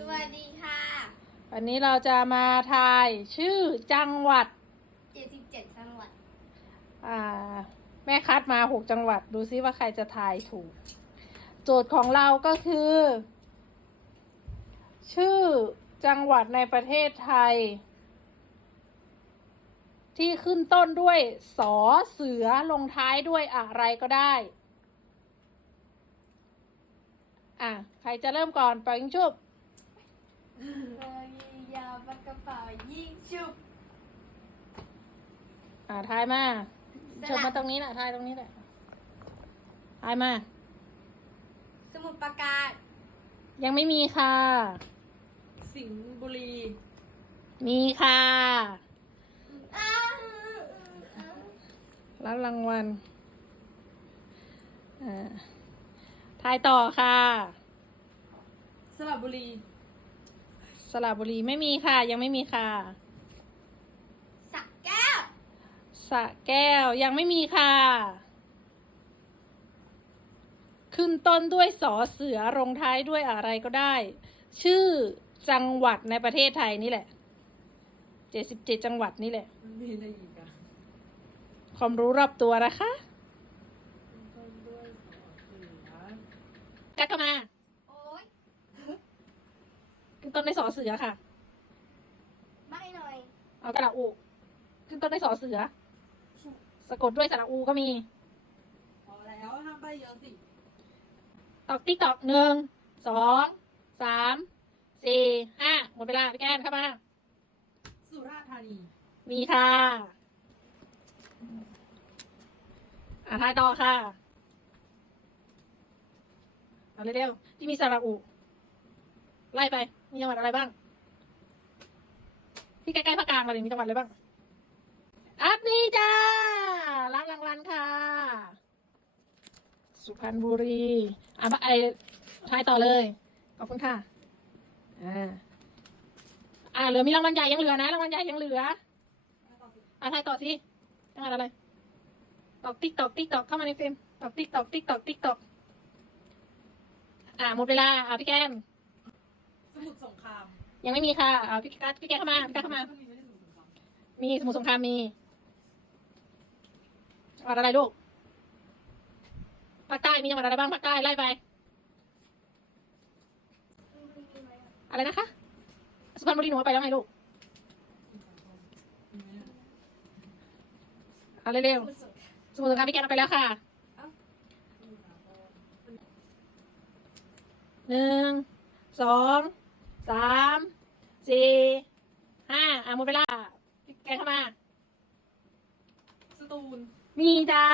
สวัสดีค่ะวันนี้เราจะมาทายชื่อจังหวัด 77จังหวัด อ่า แม่คัดมาหกจังหวัด ดูซิว่าใครจะทายถูก โจทย์ของเราก็คือ ชื่อจังหวัดในประเทศไทย ที่ขึ้นต้นด้วยสอเสือลงท้ายด้วยอะไรก็ได้ อะ ใครจะเริ่มก่อนปล่อยยิงชุบ เลยยาวปากกระเป๋ายิงชุบ อ่าทายมาสลับ เชิญมาตรงนี้แหละทายตรงนี้แหละทายมา สมุทรปราการยังไม่มีค่ะ สิงห์บุรีมีค่ะอ้าวรับรางวัลอ่าทายต่อค่ะ สระบุรี สระบุรีไม่มีค่ะ ยังไม่มีค่ะ สักแก้ว สระแก้วยังไม่มีค่ะ ขึ้นต้นด้วยสอเสือลงท้ายด้วยอะไรก็ได้ ชื่อจังหวัดในประเทศไทยนี่แหละเจ็ดสิบเจ็ดจังหวัดนี่แหละมันมีอะไรอีกอะความรู้รอบตัวนะคะต้นด้วยสอเสือกัดเข้ามาโอ๊ย ขึ้นต้นด้วยสอเสือค่ะ ใบหน่อยเอากระดาอูขึ้นต้นด้วยสอเสือ สะกดด้วยสระอูก็มี พอแล้วห้ามใบเยอะสิตอกติ๊กตอกหนึ่งสองสามสี่ห้าหมดเวลาพี่แก้นเข้ามา สุราษฎร์ธานีมีค่ะ อ่าทายต่อค่ะ เอาเร็วๆที่มีสระอู ไล่ไป มีจังหวัดอะไรบ้าง ที่ใกล้ๆภาคกลางเลยมีจังหวัดอะไรบ้าง อัพนี่จ้า รับรางวัลค่ะ สุพรรณบุรีอะไอทายต่อเลย ขอบคุณค่ะ อ่า อ่าเหลือมีรางวัลใหญ่ยังเหลือนะ รางวัลใหญ่ยังเหลืออะทายต่อสิจังหวัดอะไร ตอกติ๊กตอกติ๊กตอกเข้ามาในเฟรมตอกติ๊กตอกติ๊กตอกติ๊กตอกอ่าหมดเวลา อ่าพี่แก้ม มุทรสงครามยังไม่มีค่ะอ่าพี่กัดพี่แกเข้ามาพี่กัดเข้ามา มีไม่ได้สมุทรสงครามมีสมุทรสงครามมีจังหวัดอะไรลูกภาคใต้มีจังหวัดอะไรบ้างภาคใต้ไล่ไป อะไรนะคะ สุพรรณบุรีหนูไปแล้วไงลูกมีไหมอะเอาเร็วสมุทรสงครามๆสมุทรสงครามพี่แกเอาไปแล้วค่ะหนึ่งสอง สามสี่ห้าอะหมดเวลาพี่แกเข้ามา สตูลมีจ้า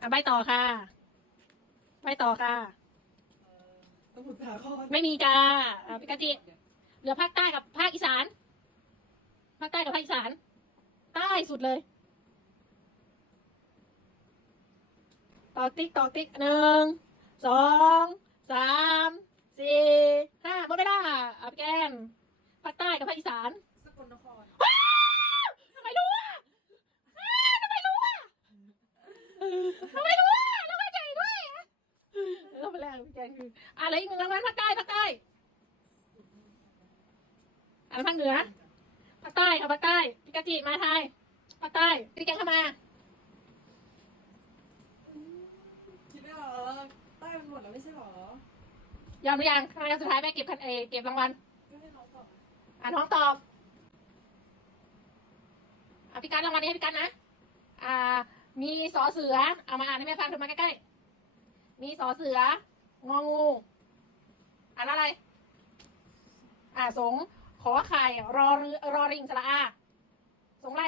อะใบต่อค่ะใบต่อค่ะเอ่อสมุทรสาครไม่มีจ้าอะพี่กาจิเหลือภาคใต้กับภาคอีสาน ภาคใต้กับภาคอีสาน ใต้สุดเลยต่อติ๊กต่อติ๊กหนึ่งสองสามสี่ห้าหมด เวลาอะพี่แกนภาคใต้กับภาคอีสานสกลนครว้าวทำไมรู้อะอ้าวทำไมรู้อะทำไมรู้อะรางวัลใหญ่ด้วยอะรางวัลแรกพี่แกงคืออะเหลืออีกหนึ่งรางวัลภาคใต้ภาคใต้อะภาคเหนือภาคใต้ค่ะภาคใต้พี่กาจิมาไทยภาคใต้พี่แกงเข้ามาคิดไม่ออกใต้มันหมดแล้วไม่ใช่หรอ ยอมหรือยังคะแนนสุดท้ายแม่เก็บคะแนนเก็บรางวัลองตอบอะน้องตอบอะพี่การรางวัลนี้ให้พี่การนะ อ่า มีสอเสือ เอามาอ่านให้แม่ฟังเถอะมาใกล้ๆ มีสอเสือ งองู อ่านอะไร อ่าสงขอไข่รอเรือรอริงสระอาสงอะไร